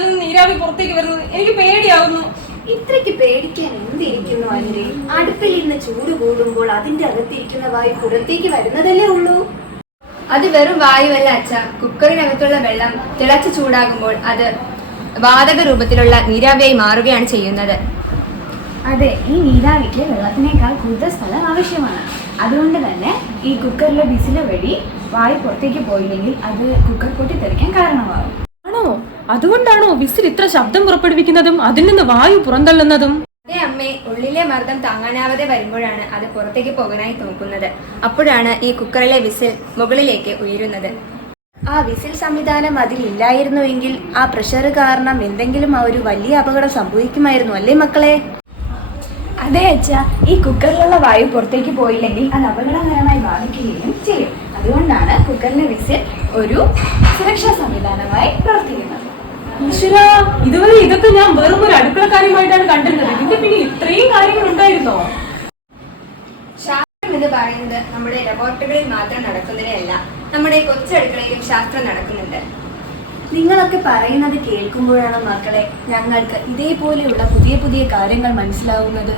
അതിൽ നിന്ന് നീരാവി പുറത്തേക്ക് വരുന്നത് എനിക്ക് പേടിയാവുന്നു. ഇത്രയ്ക്ക് പേടിക്കാൻ എന്തിരിക്കുന്നു അല്ലേ? അടുപ്പിൽ ഇരുന്ന് ചൂട് കൂടുമ്പോൾ അതിന്റെ അകത്തിരിക്കുന്ന വായു പുറത്തേക്ക് വരുന്നതല്ലേ ഉള്ളൂ. അത് വെറും വായുവല്ല അച്ഛ. കുക്കറിനകത്തുള്ള വെള്ളം തിളച്ച് ചൂടാകുമ്പോൾ അത് വാതക രൂപത്തിലുള്ള നീരാവിയായി മാറുകയാണ് ചെയ്യുന്നത്. അതെ, ഈ നീരാവിക്ക് വെള്ളത്തിനേക്കാൾ കൂടുതൽ സ്ഥലം ആവശ്യമാണ്. അതുകൊണ്ട് തന്നെ ഈ കുക്കറിലെ വിസില് വഴി വായു പുറത്തേക്ക് പോയില്ലെങ്കിൽ അത് കുക്കർ പൊട്ടിത്തെറിക്കാൻ കാരണമാകും. ആണോ? അതുകൊണ്ടാണോ വിസിൽ ഇത്ര ശബ്ദം പുറപ്പെടുവിക്കുന്നതും അതിൽ നിന്ന് വായു പുറന്തള്ളുന്നതും? അതെ അമ്മേ, ഉള്ളിലെ മർദ്ദം താങ്ങാനാവാതെ വരുമ്പോഴാണ് അത് പുറത്തേക്ക് പോകാനായി നോക്കുന്നത്. അപ്പോഴാണ് ഈ കുക്കറിലെ വിസിൽ മുകളിലേക്ക് ഉയരുന്നത്. ആ വിസിൽ സംവിധാനം അതിലില്ലായിരുന്നുവെങ്കിൽ ആ പ്രഷർ കാരണം എന്തെങ്കിലും ഒരു വലിയ അപകടം സംഭവിക്കുമായിരുന്നു അല്ലേ മക്കളെ? അതെ അച്ഛ, ഈ കുക്കറിലുള്ള വായു പുറത്തേക്ക് പോയില്ലെങ്കിൽ അത് അപകടകരമായി ബാധിക്കുകയും ചെയ്യും. അതുകൊണ്ടാണ് കുക്കറിലെ വിസിൽ ഒരു സുരക്ഷാ സംവിധാനമായി പ്രവർത്തിക്കുന്നത്. ഈശ്വരാ, ഇതുവരെ ഇതൊക്കെ ഞാൻ വെറും ഒരു അടുക്കള കാര്യമായിട്ടാണ് കണ്ടിരുന്നത്. ഇതിന്റെ പിന്നിൽ ഇത്രയും കാര്യങ്ങൾ ഉണ്ടായിരുന്നോ? ശാസ്ത്രം എന്ന് പറയുന്നത് നമ്മുടെ ലബോറട്ടറികളിൽ മാത്രം നടക്കുന്നതിനല്ല, നമ്മുടെ കൊച്ചടുക്കളയിലും ശാസ്ത്രം നടക്കുന്നുണ്ട്. നിങ്ങളൊക്കെ പറയുന്നത് കേൾക്കുമ്പോഴാണ് മക്കളെ ഞങ്ങൾക്ക് ഇതേപോലെയുള്ള പുതിയ പുതിയ കാര്യങ്ങൾ മനസ്സിലാവുന്നത്.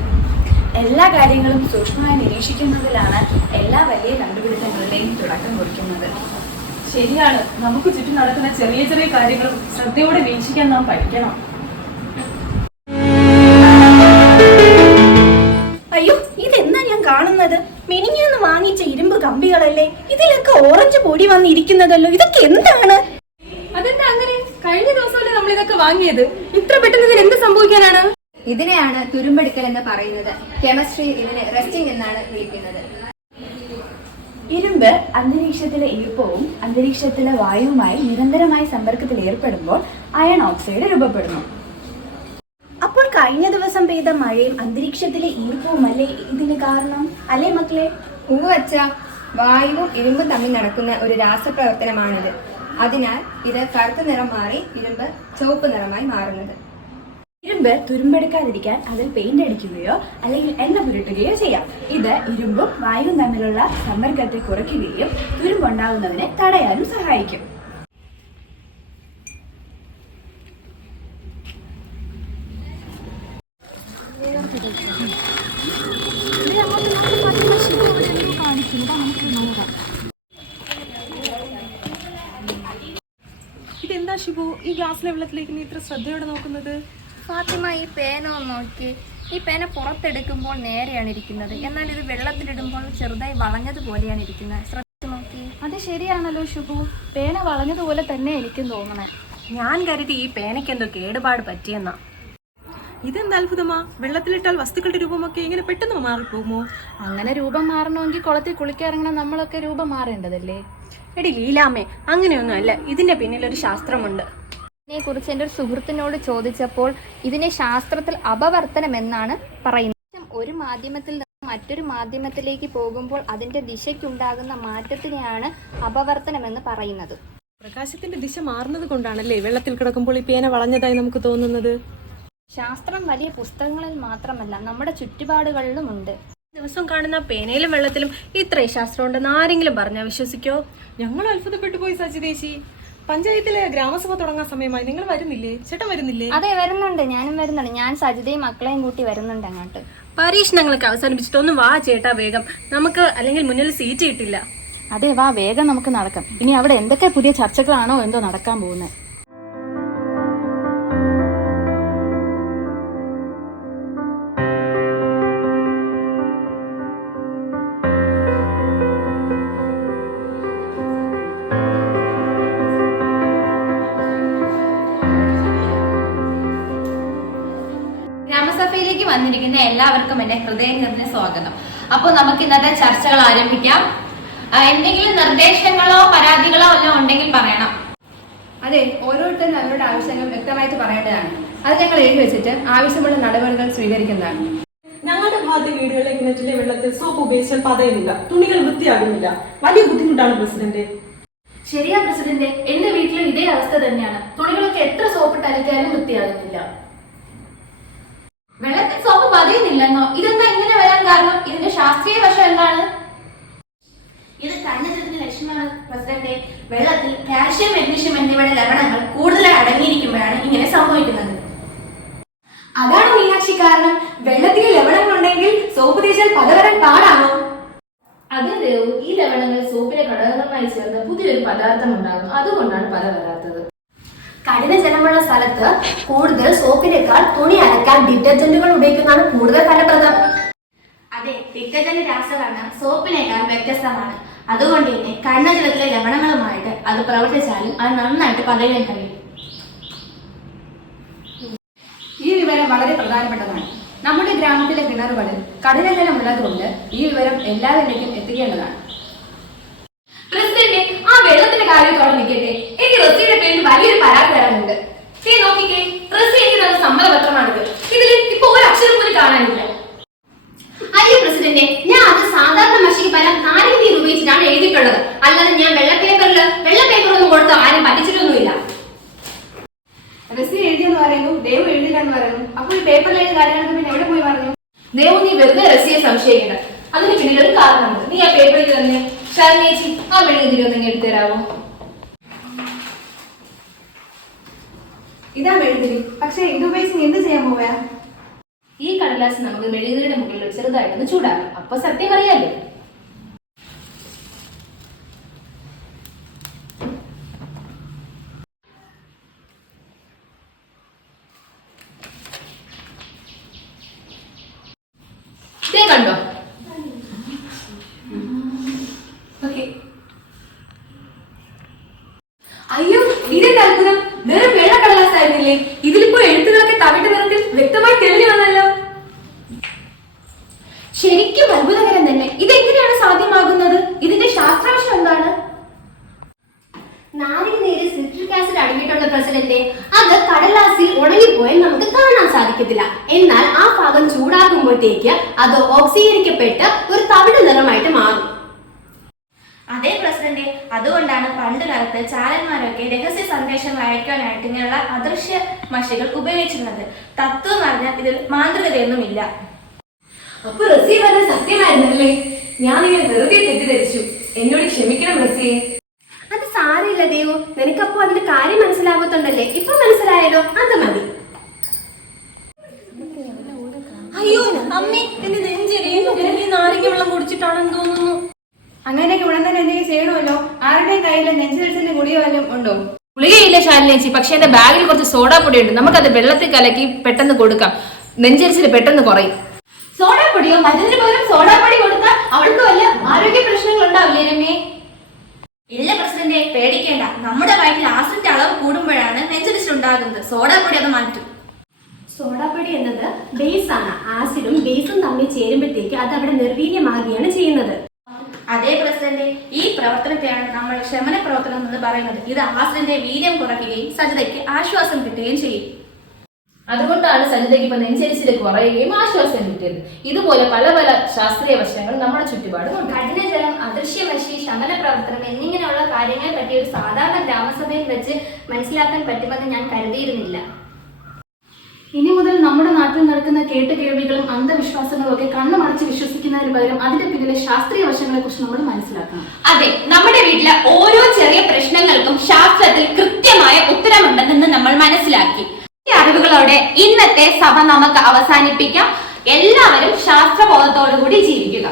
എല്ലാ കാര്യങ്ങളും സൂക്ഷ്മമായി നിരീക്ഷിക്കുന്നതിലാണ് എല്ലാ വലിയ കണ്ടുപിടുത്തങ്ങളുടെയും തുടക്കം കുറിക്കുന്നത്. ശരിയാണ്, നമുക്ക് ചുറ്റും നടക്കുന്ന ചെറിയ ചെറിയ കാര്യങ്ങളും ശ്രദ്ധയോടെ വീക്ഷിക്കാൻ നാം പഠിക്കണം. അയ്യോ, ഇതെന്നാ ഞാൻ കാണുന്നത്? മിനിഞ്ഞാന്ന് വാങ്ങിച്ച ഇരുമ്പ് കമ്പികളല്ലേ? ഇതിലൊക്കെ ഓറഞ്ച് പൊടി വന്നിരിക്കുന്നതല്ലോ. ഇതൊക്കെ എന്താണ്? അതെന്താ അങ്ങനെ? കഴിഞ്ഞ ദിവസമല്ലേ നമ്മൾ ഇതൊക്കെ വാങ്ങിയത്? ഇത്ര പെട്ടെന്ന് ഇതിന് എന്ത് സംഭവിക്കാനാണ്? ഇതിനെയാണ് തുരുമ്പെടുക്കൽ എന്ന് പറയുന്നത്. കെമിസ്ട്രിയിൽ ഇതിനെ റസ്റ്റിംഗ് എന്നാണ് വിളിക്കുന്നത്. ഇരുമ്പ് അന്തരീക്ഷത്തിലെ ഈർപ്പവും അന്തരീക്ഷത്തിലെ വായുവുമായി നിരന്തരമായി സമ്പർക്കത്തിൽ ഏർപ്പെടുമ്പോൾ അയൺ ഓക്സൈഡ് രൂപപ്പെടുന്നു. അപ്പോൾ കഴിഞ്ഞ ദിവസം പെയ്ത മഴയും അന്തരീക്ഷത്തിലെ ഈർപ്പവും അല്ലേ ഇതിന് കാരണം അല്ലേ മക്കളെ? വച്ച വായുവും ഇരുമ്പും തമ്മിൽ നടക്കുന്ന ഒരു രാസപ്രവർത്തനമാണിത്. അതിനാൽ ഇത് കറുത്ത നിറം മാറി ഇരുമ്പ് ചുവപ്പ് നിറമായി മാറുന്നത്. ഇരുമ്പ് തുരുമ്പെടുക്കാതിരിക്കാൻ അതിൽ പെയിന്റ് അടിക്കുകയോ അല്ലെങ്കിൽ എണ്ണ പുരട്ടുകയോ ചെയ്യാം. ഇത് ഇരുമ്പും വായുവും തമ്മിലുള്ള സമ്പർക്കത്തെ കുറയ്ക്കുകയും തുരുമ്പുണ്ടാകുന്നതിനെ തടയാനും സഹായിക്കും. ഇതെന്താ ഷിബു, ഈ ഗ്ലാസ് വെള്ളത്തിലേക്ക് നീ ഇത്ര ശ്രദ്ധയോടെ നോക്കുന്നത്? ഫാത്തിമ, ഈ പേന ഒന്ന് നോക്കി. ഈ പേന പുറത്തെടുക്കുമ്പോൾ നേരെയാണ് ഇരിക്കുന്നത്, എന്നാൽ ഇത് വെള്ളത്തിലിടുമ്പോൾ ചെറുതായി വളഞ്ഞതുപോലെയാണ് ഇരിക്കുന്നത്. ശ്രദ്ധിച്ചു നോക്കി. അത് ശരിയാണല്ലോ ശുഭു, പേന വളഞ്ഞതുപോലെ തന്നെ എനിക്കും തോന്നണേ. ഞാൻ കരുതി ഈ പേനയ്ക്ക് എന്തോ കേടുപാട് പറ്റിയെന്നാ. ഇതെന്ത് അത്ഭുതമാ! വെള്ളത്തിലിട്ടാൽ വസ്തുക്കളുടെ രൂപമൊക്കെ ഇങ്ങനെ പെട്ടെന്ന് മാറിപ്പോകുമോ? അങ്ങനെ രൂപം മാറണമെങ്കിൽ കുളത്തിൽ കുളിക്കാറിങ്ങനെ നമ്മളൊക്കെ രൂപം മാറേണ്ടതല്ലേ? എടി ലീലാമ്മേ, അങ്ങനെയൊന്നും അല്ല. ഇതിന്റെ പിന്നിൽ ഒരു ശാസ്ത്രമുണ്ട്. ഇതിനെക്കുറിച്ച് എൻ്റെ ഒരു സുഹൃത്തിനോട് ചോദിച്ചപ്പോൾ ഇതിനെ ശാസ്ത്രത്തിൽ അപവർത്തനം എന്നാണ് പറയുന്നത്. ഒരു മാധ്യമത്തിൽ നിന്ന് മറ്റൊരു മാധ്യമത്തിലേക്ക് പോകുമ്പോൾ അതിന്റെ ദിശയ്ക്കുണ്ടാകുന്ന മാറ്റത്തിനെയാണ് അപവർത്തനം എന്ന് പറയുന്നത്. പ്രകാശത്തിന്റെ ദിശ മാറുന്നത് കൊണ്ടാണല്ലേ വെള്ളത്തിൽ കിടക്കുമ്പോൾ ഈ പേന വളഞ്ഞതായി നമുക്ക് തോന്നുന്നത്? ശാസ്ത്രം വലിയ പുസ്തകങ്ങളിൽ മാത്രമല്ല നമ്മുടെ ചുറ്റുപാടുകളിലും ഉണ്ട്. ദിവസം കാണുന്ന പേനയിലും വെള്ളത്തിലും ഇത്രയും ശാസ്ത്രം ഉണ്ടെന്ന് ആരെങ്കിലും പറഞ്ഞാൽ വിശ്വസിക്കോ? ഞങ്ങൾ അത്ഭുതപ്പെട്ടു പോയി സജിതേശി. പഞ്ചായത്തിലെ ഗ്രാമസഭ തുടങ്ങാൻ സമയമായി. നിങ്ങൾ വരുന്നില്ലേ? ചേട്ടൻ വരുന്നില്ലേ? അതെ, വരുന്നുണ്ട്. ഞാനും വരുന്നുണ്ട്. ഞാൻ സജിതയും മക്കളെയും കൂട്ടി വരുന്നുണ്ട് അങ്ങോട്ട്. പരീക്ഷണങ്ങളൊക്കെ അവസാനിപ്പിച്ചിട്ടൊന്നും വാ ചേട്ടാ വേഗം. നമുക്ക് അല്ലെങ്കിൽ മുന്നിൽ സീറ്റ് കിട്ടില്ല. അതെ, വാ വേഗം നമുക്ക് നടക്കാം. ഇനി അവിടെ എന്തൊക്കെ പുതിയ ചർച്ചകളാണോ എന്തോ നടക്കാൻ പോകുന്നത്. ഗ്രാമസഭയിലേക്ക് വന്നിരിക്കുന്ന എല്ലാവർക്കും എന്റെ ഹൃദയത്തിന് സ്വാഗതം. അപ്പോൾ നമുക്ക് ഇന്നത്തെ ചർച്ചകൾ ആരംഭിക്കാം. എന്തെങ്കിലും നിർദ്ദേശങ്ങളോ പരാതികളോ വല്ലതും ഉണ്ടെങ്കിൽ പറയണം. അതെ, ഓരോരുത്തരും അവരുടെ ആവശ്യങ്ങൾ വ്യക്തമായിട്ട് പറയേണ്ടതാണ്. അത് ഞങ്ങൾ എഴുതി വെച്ചിട്ട് ആവശ്യമുള്ള നടപടികൾ സ്വീകരിക്കുന്നതാണ്. ഞങ്ങളുടെ ഭാഗത്തെ വീടുകളിലെ കിണറ്റിലെ വെള്ളത്തിൽ സോപ്പ് ഉപയോഗിച്ചാൽ പതയുന്നില്ല, തുണികൾ വൃത്തിയാകുന്നില്ല. വലിയ ബുദ്ധിമുട്ടാണ് പ്രസിഡന്റ്. ശരിയാ പ്രസിഡന്റ്, എന്റെ വീട്ടിലും ഇതേ അവസ്ഥ തന്നെയാണ്. തുണികളൊക്കെ എത്ര സോപ്പിട്ട് അലക്കിയാലും വൃത്തിയാകുന്നില്ല. വെള്ളത്തിൽ സോപ്പ് പതയുന്നില്ലെന്നോ? ഇതെന്താ ഇങ്ങനെ വരാൻ കാരണം? ഇതിന്റെ ശാസ്ത്രീയ വശം എന്താണ്? ഇത് കഞ്ഞത്തിന്റെ ലക്ഷണം പ്രശ്നമാണ് പ്രസിഡന്റ്. വെള്ളത്തിൽ കാൽഷ്യം, മെഗ്നീഷ്യം എന്നിവയുടെ ലവണങ്ങൾ കൂടുതലായി അടങ്ങിയിരിക്കുമ്പോഴാണ് ഇങ്ങനെ സംഭവിക്കുന്നത്. അതാണ് മീനാക്ഷി കാരണം. വെള്ളത്തിൽ ലവണങ്ങൾ ഉണ്ടെങ്കിൽ സോപ്പ് തേച്ചാൽ പത വരാൻ പാടാണോ? അതെ ദേവു, ഈ ലവണങ്ങൾ സോപ്പിലെ ഘടകങ്ങളുമായി ചേർന്ന് പുതിയൊരു പദാർത്ഥം ഉണ്ടാകും. അതുകൊണ്ടാണ് പല വരാത്തത്. കഠിന ജലമുള്ള സ്ഥലത്ത് കൂടുതൽ സോപ്പിനേക്കാൾ തുണി അലക്കാൻ ഡിറ്റർജന്റുകൾ ഉപയോഗിക്കുന്നതാണ് കൂടുതൽ ഫലപ്രദം. അതെ, ഡിറ്റർജന്റ് രാസഘടന സോപ്പിനേക്കാൾ വ്യത്യസ്തമാണ്. അതുകൊണ്ട് തന്നെ കണ്ണജലത്തിലെ ലവണങ്ങളുമായിട്ട് അത് പ്രവർത്തിച്ചാലും അത് നന്നായിട്ട് പതയാൻ കഴിയും. ഈ വിവരം വളരെ പ്രധാനപ്പെട്ടതാണ്. നമ്മുടെ ഗ്രാമത്തിലെ കിണറുകളിൽ കഠിനജലം ഉള്ളതുകൊണ്ട് ഈ വിവരം എല്ലാവരിലേക്കും എത്തിക്കേണ്ടതാണ്. പ്രസിഡന്റ്, ആ വെള്ളത്തിന്റെ കാര്യത്തോടെ നിൽക്കട്ടെ. എനിക്ക് റസിയുടെ പേരിൽ വലിയൊരു പരാതി തരാനുണ്ട്. നോക്കിക്കേ, റസി എനിക്ക് തന്ന സമ്മതപത്രമാണിത്. ഇതിൽ ഇപ്പൊ ഒരു അക്ഷരം പോലും കാണാനില്ല. അയ്യോ പ്രസിഡന്റ്, ഞാൻ അത് സാധാരണ മഷിക്ക് പകരം നാരങ്ങ നീര് ഉപയോഗിച്ചിട്ടാണ് എഴുതിയിട്ടുള്ളത്. അല്ലാതെ ഞാൻ വെള്ള പേപ്പറൊന്നും കൊടുത്ത് ആരും പറ്റിച്ചിട്ടൊന്നുമില്ല. റസി എഴുതിയെന്ന് പറയുന്നു, ദേവ് എഴുതില്ലെന്ന് പറയുന്നു. അപ്പോൾ ഈ പേപ്പറിൽ എഴുതിയ കാര്യങ്ങൾക്ക് പിന്നെ എവിടെ പോയി പറഞ്ഞു? ദേവു, നീ വെറുതെ റസിയെ സംശയിക്കണ്ട. അതിന് പിന്നിൽ ഒരു കാരണമുണ്ട്. നീ ആ പേപ്പറിൽ തന്നെ ശാലിനേച്ചി ആ മെഴുകുതിരി ഒന്ന് എടുത്തു തരാമോ? ഇതാ മെഴുകുതിരി. പക്ഷെ ഇത് ഉപയോഗിച്ച് നീ എന്ത് ചെയ്യാൻ പോവാ? ഈ കടലാസ് നമുക്ക് മെഴുകുതിരിയുടെ മുകളിൽ ചെറുതായിട്ടൊന്ന് ചൂടാക്കാം. അപ്പൊ സത്യം അറിയാലോ. കണ്ടോ? അയ്യോ, ഇതെന്താ അത്ഭുതം! വെറും വെള്ള കടലാസായിരുന്നില്ലേ? ഇതിലിപ്പോ എഴുത്തുകളൊക്കെ തവിട്ട് നിറത്തിൽ വ്യക്തമായി തെളിഞ്ഞു വന്നല്ലോ. ശരിക്കും അത്ഭുതകരം തന്നെ. ഇതെങ്ങനെയാണ് സാധ്യമാകുന്നത്? ഇതിന്റെ ശാസ്ത്രവശം എന്താണ്? നാരങ്ങ നീര് സിട്രിക് ആസിഡ് അടങ്ങിയിട്ടുണ്ട് പ്രസിഡന്റ്. അത് കടലാസിൽ ഉണങ്ങിപ്പോയാൽ നമുക്ക് കാണാൻ സാധിക്കത്തില്ല. എന്നാൽ ആ ഭാഗം ചൂടാകുമ്പോഴത്തേക്ക് അത് ഓക്സീകരിക്കപ്പെട്ട് ഒരു തവിട് നിറമായിട്ട് മാറും. അതെ പ്രസിഡന്റ്, അതുകൊണ്ടാണ് പണ്ട് കാലത്ത് ചാരന്മാരൊക്കെ രഹസ്യ സന്ദേശങ്ങൾ അയക്കാനായിട്ട് ഇങ്ങനെയുള്ള അദൃശ്യ മഷികൾ ഉപയോഗിച്ചിരുന്നത്. തത്വം പറഞ്ഞാൽ ഇതിൽ മാന്ത്രികതയൊന്നുമില്ല. അപ്പൊ റസി പറഞ്ഞ സത്യമായിരുന്നല്ലേ? ഞാൻ ഇങ്ങനെ വെറുതെ തെറ്റിദ്ധരിച്ചു. എന്നോട് ക്ഷമിക്കണം റസിയെ. അത് സാരമില്ല ദേവു, നിനക്കപ്പോ അതിന്റെ കാര്യം മനസ്സിലാകത്തുണ്ടല്ലേ? ഇപ്പൊ മനസ്സിലായല്ലോ, അത് മതി. അയ്യോ അമ്മേ, എന്റെ നെഞ്ചെരിയുന്നു. എനിക്ക് നാരങ്ങ വെള്ളം കുടിച്ചിട്ടാണെന്ന് തോന്നുന്നു. അങ്ങനെയൊക്കെ ഉടൻ തന്നെ എന്തെങ്കിലും ചെയ്യണമല്ലോ. ആരുടെയും കയ്യിൽ നെഞ്ചിരിച്ചിന്റെ ഗുളിക വല്ലതും ഉണ്ടോ? ഗുളികയില്ല ശാലിനേച്ചി, പക്ഷെ എന്റെ ബാഗിൽ കുറച്ച് സോഡാപ്പൊടി ഉണ്ട്. നമുക്കത് വെള്ളത്തിൽ കലക്കി പെട്ടെന്ന് കൊടുക്കാം. നെഞ്ചരിച്ചിൽ പെട്ടെന്ന് കുറയും. സോഡാപ്പൊടിയോ? മരുന്നിന് പകരം സോഡാപ്പൊടി കൊടുത്താൽ അവൾക്ക് വല്ല ആരോഗ്യ പ്രശ്നങ്ങൾ ഉണ്ടാവില്ലേ രമ്യേ? ഇല്ല പ്രസിഡന്റ്, പേടിക്കേണ്ട. നമ്മുടെ വയറ്റിൽ ആസിഡിന്റെ അളവ് കൂടുമ്പോഴാണ് നെഞ്ചരിച്ചിലുണ്ടാകുന്നത്. സോഡാപ്പൊടി അത് മാറ്റും. സോഡാപ്പൊടി എന്നത് ബേസ് ആണ്. ആസിഡും ബേസും തമ്മിൽ ചേരുമ്പോഴത്തേക്ക് അത് അവിടെ നിർവീര്യമാകുകയാണ് ചെയ്യുന്നത്. അതേ പ്രസിഡന്റ്, ഈ പ്രവർത്തനത്തെയാണ് നമ്മൾ ശമന പ്രവർത്തനം എന്ന് പറയുന്നത്. ഇത് ആസിഡിന്റെ വീര്യം കുറയ്ക്കുകയും സജിതയ്ക്ക് ആശ്വാസം കിട്ടുകയും ചെയ്യും. അതുകൊണ്ടാണ് സജിതയ്ക്ക് ഇപ്പൊ നെഞ്ചരിച്ചിൽ കുറയുകയും ആശ്വാസം കിട്ടിയത്. ഇതുപോലെ പല പല ശാസ്ത്രീയ വശങ്ങൾ നമ്മുടെ ചുറ്റുപാടും. കഠിനജലം, അദൃശ്യമശി, ശമന പ്രവർത്തനം എന്നിങ്ങനെയുള്ള കാര്യങ്ങളെ പറ്റി ഒരു സാധാരണ ഗ്രാമസഭയിൽ വെച്ച് മനസ്സിലാക്കാൻ പറ്റുമെന്ന് ഞാൻ കരുതിയിരുന്നില്ല. ഇനി മുതൽ നമ്മുടെ നാട്ടിൽ നടക്കുന്ന കേട്ടുകേൾവികളും അന്ധവിശ്വാസങ്ങളും ഒക്കെ കണ്ണുമടച്ച് വിശ്വസിക്കുന്നതിന് പകരം അതിന്റെ പിന്നിലെ ശാസ്ത്രീയ വശങ്ങളെ കുറിച്ച് നമ്മൾ മനസ്സിലാക്കണം. അതെ, നമ്മുടെ വീട്ടിലെ ഓരോ ചെറിയ പ്രശ്നങ്ങൾക്കും ശാസ്ത്രത്തിൽ കൃത്യമായ ഉത്തരമുണ്ടെന്ന് നമ്മൾ മനസ്സിലാക്കി. ഈ അറിവുകളോടെ ഇന്നത്തെ സഭ നമുക്ക് അവസാനിപ്പിക്കാം. എല്ലാവരും ശാസ്ത്രബോധത്തോടു കൂടി ജീവിക്കുക.